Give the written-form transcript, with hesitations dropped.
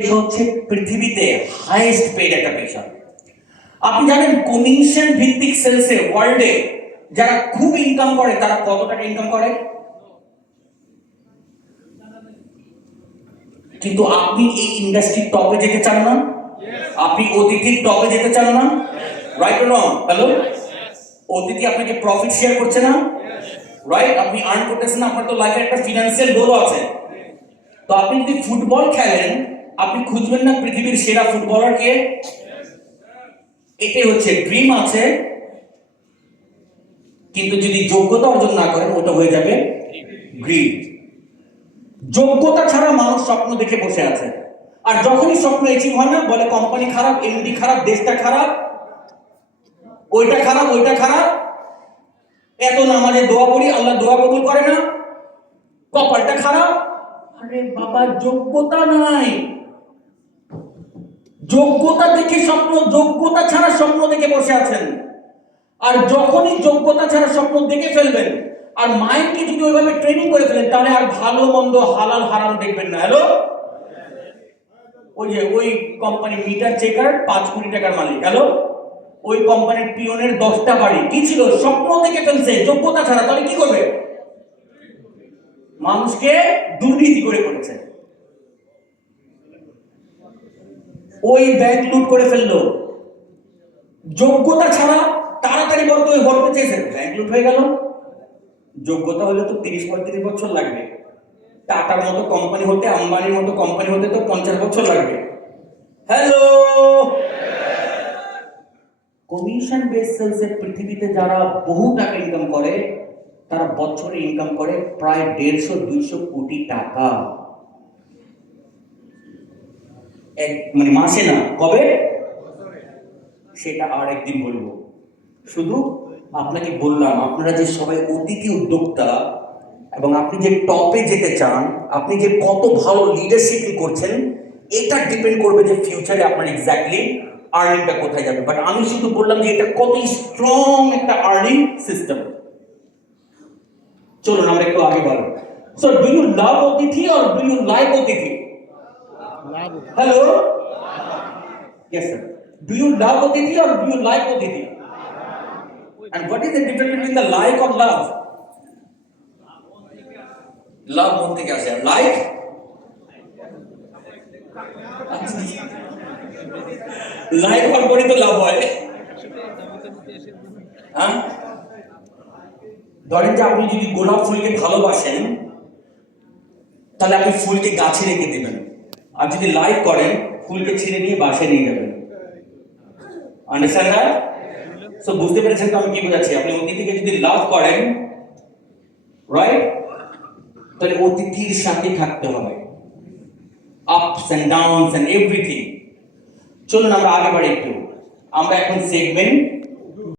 হচ্ছে পৃথিবীতে highest paid একটা পেশা। আপনি জানেন কমিশন ভিত্তিক সেলসে ওয়ার্ল্ডে যারা খুব ইনকাম করে তারা কত টাকা ইনকাম করে? কিন্তু আপনি এই ইন্ডাস্ট্রির টপে যেতে চান না? আপনি অতিথির টপে যেতে চান না? Right or wrong? হ্যালো, অতিথি আপনাকে প্রফিট শেয়ার করছে না? রাইট, আপনি আর্ন করতেছেন না, আপনার তো লাইফে একটা ফিনান্সিয়াল গোলও আছে। তো আপনি যদি ফুটবল খেলেন, আপনি খুঁজবেন না পৃথিবীর সেরা ফুটবলার কে? এটাই হচ্ছে ড্রিম আছে, কিন্তু যদি যোগ্যতা অর্জন না করেন ওটা হয়ে যাবে গ্রিড। যোগ্যতা ছাড়া মানুষ স্বপ্ন দেখে বসে আছে, আর যখনই স্বপ্ন অ্যাচিভ হয় না বলে কোম্পানি খারাপ, এমডি খারাপ, দেশটা খারাপ, ওইটা খারাপ, ওইটা খারাপ, এত নামাজে দোয়া করি আল্লাহ দোয়া কবুল করে না, কপালটা খারাপ। আরে বাবা, যোগ্যতা নাই, যোগ্যতা দেখে স্বপ্ন, যোগ্যতা ছাড়া স্বপ্ন দেখে বসে আছেন। আর যখনই যোগ্যতা ছাড়া স্বপ্ন দেখে ফেলবেন আর মাইন্ডকে যদি ওইভাবে ট্রেনিং করে ফেলেন, তাহলে আর ভালো মন্দ হালাল হারাম দেখবেন না। হ্যালো, ওই যে ওই কোম্পানি মিটার চেকার 5 কোটি টাকার মালিক, হ্যালো, ওই কোম্পানির পিয়নের 10টা বাড়ি, কি ছিল? স্বপ্ন দেখে ফেলছে যোগ্যতা ছাড়া। তাহলে কি করবে? মানুষকে দুর্নীতি করে করেছে। ওই ব্যাংক লুট করে ফেললো যোগ্যতা ছাড়া, তাড়াতাড়ি বলতো ওই ভরতে চেয়েছে, ব্যাংক লুট হয়ে গেল। যোগ্যতা হলে তো 30-35 বছর লাগবে, টাটার মতো কোম্পানি হতে, আম্বানির মতো কোম্পানি হতে তো 50 বছর লাগবে। হ্যালো, কমিশন বেস সেলসে পৃথিবীতে যারা বহু টাকা ইনকাম করে তারা বছরে ইনকাম করে প্রায় 150-200 কোটি টাকা। মানে মাসে না, কবে? সেটা আর একদিন বলবো। শুধু আপনাকে বললাম, আপনারা যে সবাই অতিথি উদ্যোক্তা এবং আপনি যে টপে যেতে চান, আপনি যে কত ভালো লিডারশিপ করছেন, এটা ডিপেন্ড করবে যে ফিউচারে আপনার এক্স্যাক্টলি আর্নিংটা কোথায় যাবে। বাট আমি শুধু বললাম যে এটা কত স্ট্রং একটা আর্নিং সিস্টেম। চলুন আমরা একটু আগে বলি। সো ডু ইউ লাভ অতিথি অর ডু ইউ লাইক অতিথি? Hello, yes sir, do you love অতিথি or do you like অতিথি? And what is the difference between the like or love? Love মন থেকে আসে, আর like like হওয়ার পরে তো লাভ হয়। হ্যাঁ, ধরেন যে আপনি যদি গোলাপ ফুলকে ভালোবাসেন তাহলে আপনি ফুলকে গাছে রেখে দেবেন, আর যদি লাইক করেন ফুলকে ছিঁড়ে নিয়ে বাসায় নিয়ে যাবেন। Understand that? সো বুঝতে পেরেছেন তো আমি কি বোঝাচ্ছি? আপনি অতিথিকে যদি লাভ করেন, রাইট, তাহলে অতিথির সাথে থাকতে হবে, ups and downs and everything. চলুন আমরা আগে বাড়ি একটু। আমরা এখন সেগমেন্ট